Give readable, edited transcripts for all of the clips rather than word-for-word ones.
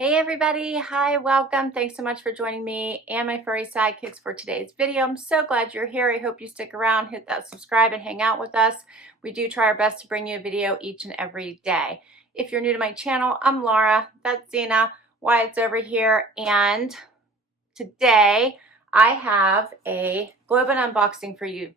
Hey everybody, hi, welcome. Thanks so much for joining me and my furry sidekicks for today's video. I'm so glad you're here. I hope you stick around, hit that subscribe and hang out with us. We do try our best to bring you a video each and every day. If you're new to my channel, I'm Laura, that's Zena, Wyatt's over here, and today I have a GlobeIn unboxing for you.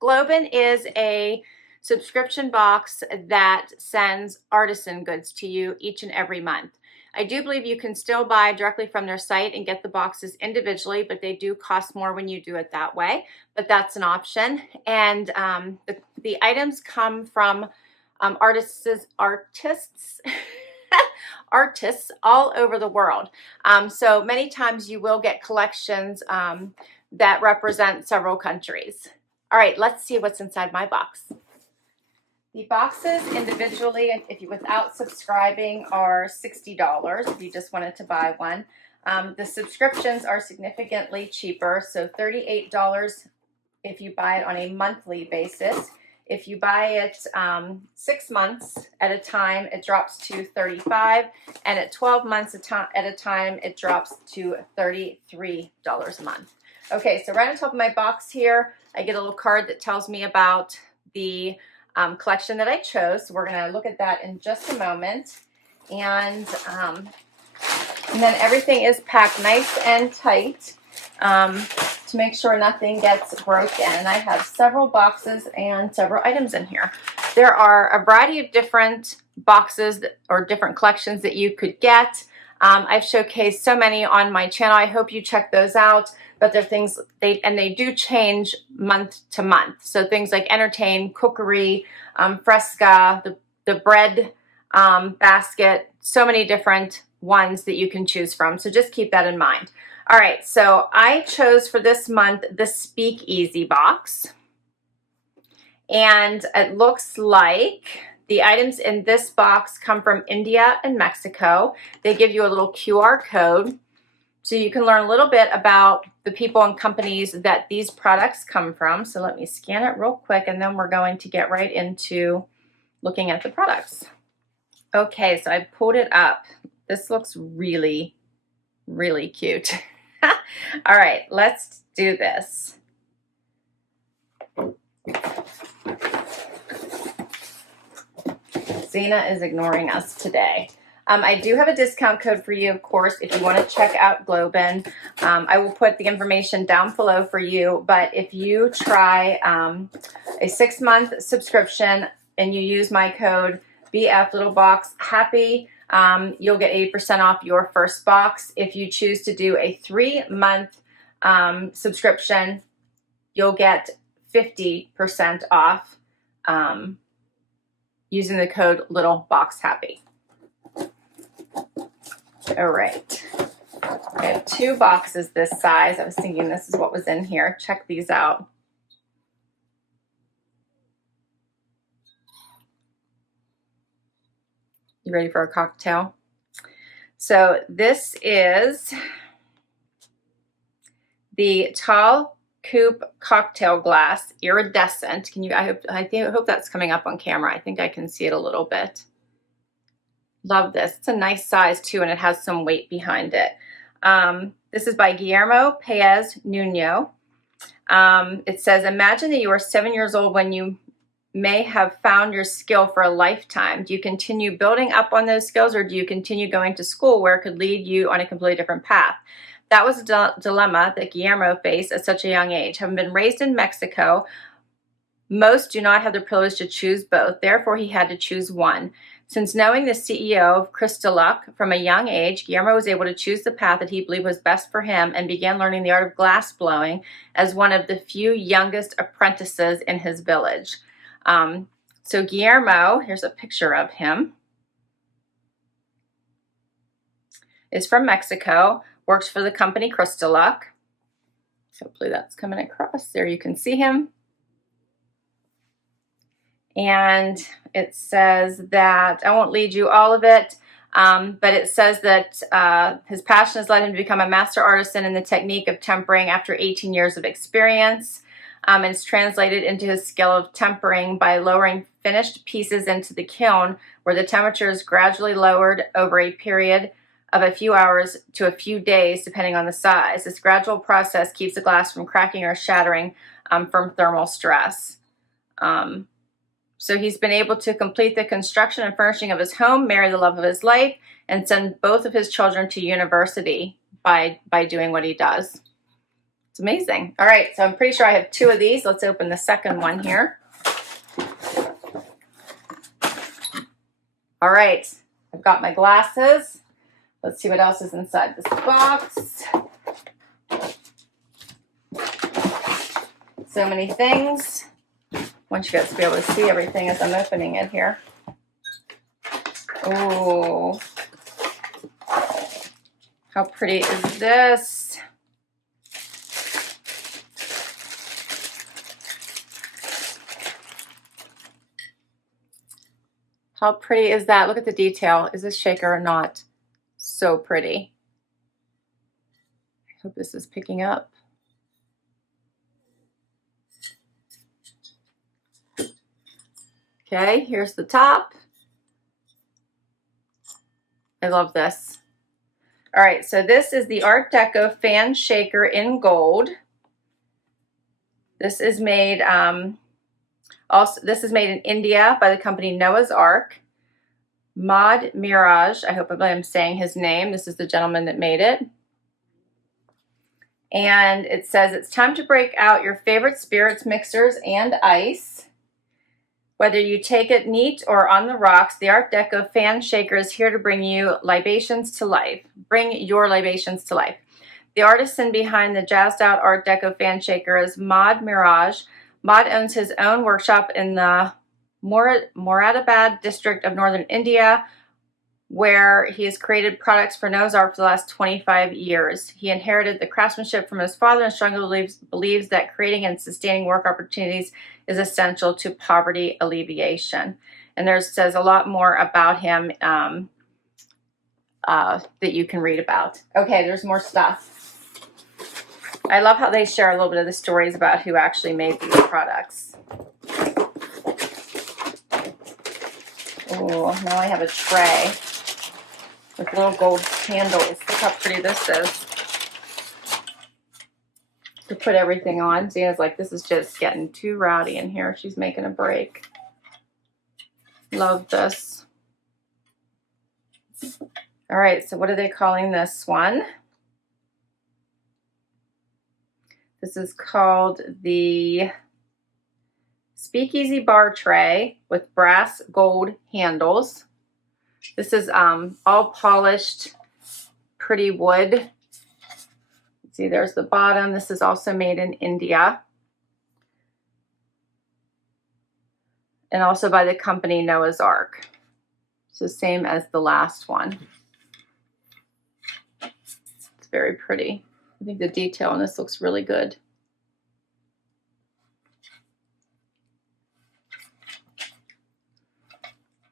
GlobeIn is a subscription box that sends artisan goods to you each and every month. I do believe you can still buy directly from their site and get the boxes individually, but they do cost more when you do it that way, but that's an option. And the items come from artists artists all over the world. So many times you will get collections that represent several countries. All right, let's see what's inside my box. The boxes individually, if you without subscribing, are $60 if you just wanted to buy one. The subscriptions are significantly cheaper, so $38 if you buy it on a monthly basis. If you buy it 6 months at a time, it drops to $35, and at 12 months at a time, it drops to $33 a month. Okay, so right on top of my box here, I get a little card that tells me about the collection that I chose. So we're going to look at that in just a moment. And then everything is packed nice and tight to make sure nothing gets broken. And I have several boxes and several items in here. There are a variety of different boxes or different collections that you could get. I've showcased so many on my channel. I hope you check those out. But they're things, they do change month to month. So things like entertain, cookery, fresca, the bread basket, so many different ones that you can choose from. So just keep that in mind. All right, so I chose for this month the Speakeasy Box. And it looks like the items in this box come from India and Mexico. They give you a little QR code, so you can learn a little bit about the people and companies that these products come from. So let me scan it real quick, and then we're going to get right into looking at the products. Okay, so I pulled it up. This looks really, really cute. All right, let's do this. Zena is ignoring us today. I do have a discount code for you, of course, if you want to check out GlobeIn. I will put the information down below for you, but if you try a 6-month subscription and you use my code BFLittleBoxHappy, you'll get 80% off your first box. If you choose to do a 3-month subscription, you'll get 50% off using the code LittleBoxHappy. All right, I have 2 boxes this size. I was thinking this is what was in here. Check these out. You ready for a cocktail? So this is the Tall Coupe Cocktail Glass Iridescent. Can you? I hope that's coming up on camera. I think I can see it a little bit. Love this. It's a nice size too, and it has some weight behind it. This is by Guillermo Paez Nuno. It says, imagine that you are 7 years old when you may have found your skill for a lifetime. Do you continue building up on those skills, or do you continue going to school where it could lead you on a completely different path? That was a dilemma that Guillermo faced at such a young age. Having been raised in Mexico, most do not have the privilege to choose both. Therefore, he had to choose one. Since knowing the CEO of Crystalluck from a young age, Guillermo was able to choose the path that he believed was best for him and began learning the art of glass blowing as one of the few youngest apprentices in his village. So Guillermo, here's a picture of him, is from Mexico, works for the company Crystalluck. Hopefully that's coming across. There you can see him. And it says that, I won't read you all of it, but it says that his passion has led him to become a master artisan in the technique of tempering after 18 years of experience. And it's translated into his skill of tempering by lowering finished pieces into the kiln, where the temperature is gradually lowered over a period of a few hours to a few days, depending on the size. This gradual process keeps the glass from cracking or shattering from thermal stress. So he's been able to complete the construction and furnishing of his home, marry the love of his life, and send both of his children to university by doing what he does. It's amazing. All right, so I'm pretty sure I have 2 of these. Let's open the second one here. All right, I've got my glasses. Let's see what else is inside this box. So many things. I want you guys to be able to see everything as I'm opening it here. Oh, how pretty is this? How pretty is that? Look at the detail. Is this shaker not so pretty? I hope this is picking up. Okay, here's the top. I love this. All right, so this is the Art Deco fan shaker in gold. This is made this is made in India by the company Noah's Ark. Mod Mirage, I hope I'm saying his name. This is the gentleman that made it. And it says, it's time to break out your favorite spirits, mixers, and ice. Whether you take it neat or on the rocks, the Art Deco fan shaker is here to bring you libations to life. Bring your libations to life. The artisan behind the jazzed out Art Deco fan shaker is Mod Mirage. Mod owns his own workshop in the Moradabad district of northern India, where he has created products for Noah's Ark for the last 25 years. He inherited the craftsmanship from his father and strongly believes that creating and sustaining work opportunities is essential to poverty alleviation. And there says a lot more about him that you can read about. Okay, there's more stuff. I love how they share a little bit of the stories about who actually made these products. Oh, now I have a tray with little gold handles. Look how pretty this is. To put everything on. Zina's like, this is just getting too rowdy in here. She's making a break. Love this. All right, so what are they calling this one? This is called the Speakeasy bar tray with brass gold handles. This is all polished, pretty wood. See, there's the bottom. This is also made in India. And also by the company Noah's Ark. So same as the last one. It's very pretty. I think the detail on this looks really good.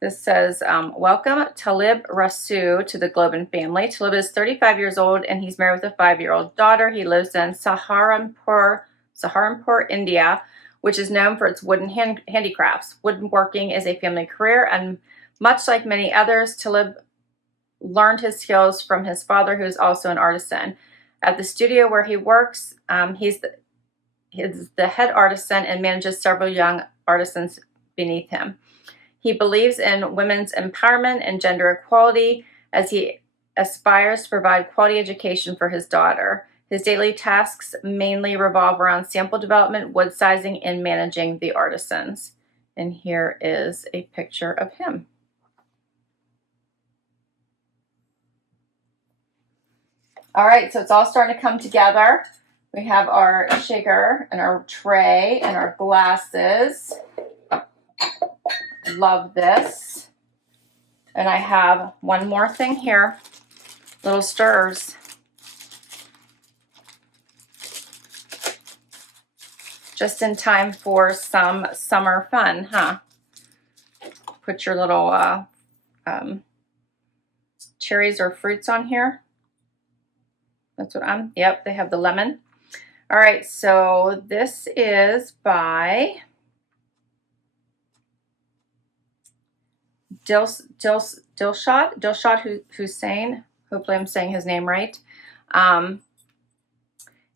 This says, welcome Talib Rasu to the GlobeIn family. Talib is 35 years old and he's married with a 5-year-old daughter. He lives in Saharanpur, India, which is known for its wooden handicrafts. Woodworking is a family career, and much like many others, Talib learned his skills from his father, who is also an artisan. At the studio where he works, he's the head artisan and manages several young artisans beneath him. He believes in women's empowerment and gender equality as he aspires to provide quality education for his daughter. His daily tasks mainly revolve around sample development, wood sizing, and managing the artisans. And here is a picture of him. All right, so it's all starting to come together. We have our shaker and our tray and our glasses. Love this. And I have one more thing here, little stirrers. Just in time for some summer fun, huh? Put your little cherries or fruits on here. That's what yep, they have the lemon. All right, so this is by Dilshad Hussain. Hopefully I'm saying his name right. And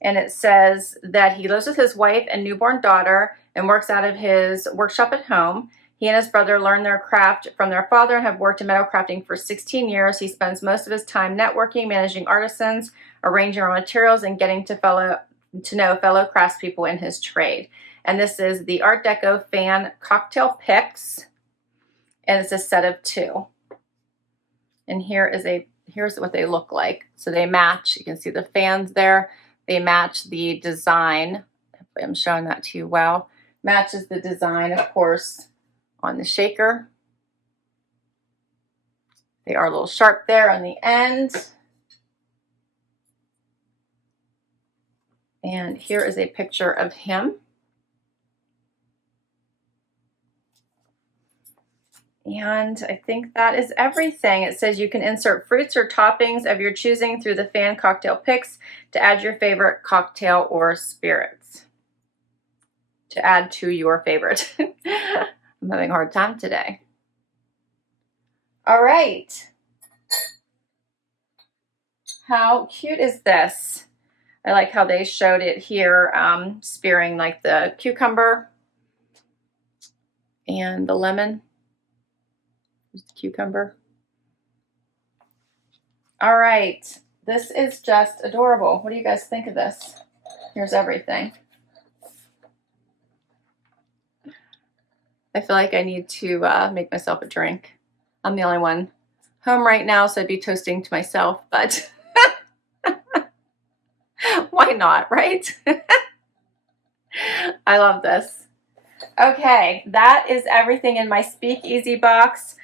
it says that he lives with his wife and newborn daughter and works out of his workshop at home. He and his brother learned their craft from their father and have worked in metal crafting for 16 years. He spends most of his time networking, managing artisans, arranging raw materials, and getting to know fellow craftspeople in his trade. And this is the Art Deco Fan Cocktail Picks, and it's a set of 2. And here's what they look like. So they match. You can see the fans there. They match the design. Hopefully I'm showing that to you well. Matches the design, of course, on the shaker. They are a little sharp there on the end. And here is a picture of him. And I think that is everything. It says you can insert fruits or toppings of your choosing through the fan cocktail picks to add your favorite cocktail or spirits. To add to your favorite. I'm having a hard time today. All right. How cute is this? I like how they showed it here, spearing like the cucumber and the lemon. There's the cucumber. All right. This is just adorable. What do you guys think of this? Here's everything. I feel like I need to make myself a drink. I'm the only one home right now, so I'd be toasting to myself, but why not, right? I love this. Okay, that is everything in my Speakeasy box.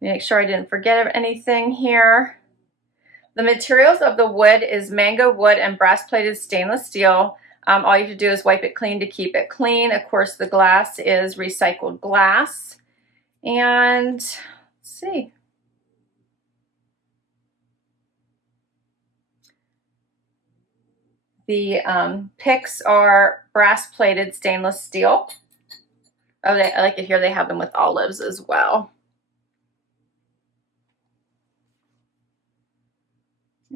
Make sure I didn't forget anything here. The materials of the wood is mango wood and brass-plated stainless steel. All you have to do is wipe it clean to keep it clean. Of course, the glass is recycled glass. And let's see. The picks are brass-plated stainless steel. Oh, I like it here. They have them with olives as well.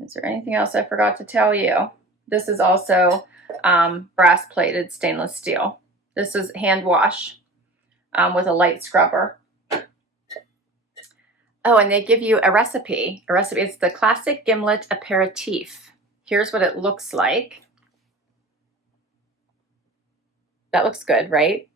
Is there anything else I forgot to tell you? This is also brass-plated stainless steel. This is hand wash with a light scrubber. Oh, and they give you a recipe. It's the classic gimlet aperitif. Here's what it looks like. That looks good, right?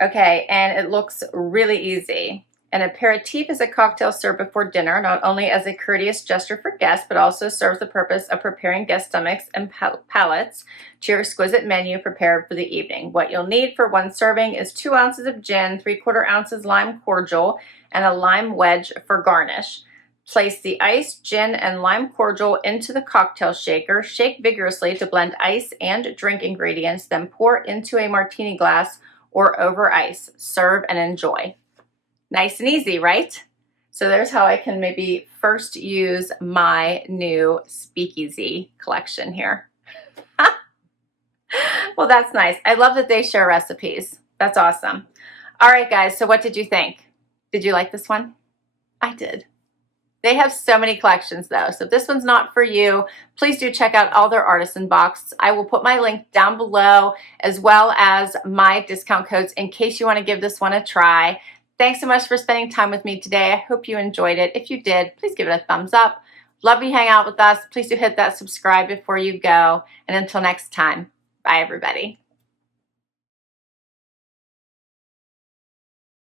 Okay, and it looks really easy. An aperitif is a cocktail served before dinner, not only as a courteous gesture for guests, but also serves the purpose of preparing guest stomachs and palates to your exquisite menu prepared for the evening. What you'll need for one serving is 2 ounces of gin, 3/4 ounces lime cordial, and a lime wedge for garnish. Place the ice, gin, and lime cordial into the cocktail shaker. Shake vigorously to blend ice and drink ingredients, then pour into a martini glass or over ice. Serve and enjoy. Nice and easy, right? So there's how I can maybe first use my new Speakeasy collection here. Well, that's nice. I love that they share recipes. That's awesome. All right, guys, so what did you think? Did you like this one? I did. They have so many collections though, so if this one's not for you, please do check out all their artisan box. I will put my link down below as well as my discount codes in case you want to give this one a try. Thanks so much for spending time with me today. I hope you enjoyed it. If you did, please give it a thumbs up. Love you hang out with us. Please do hit that subscribe before you go. And until next time, bye everybody.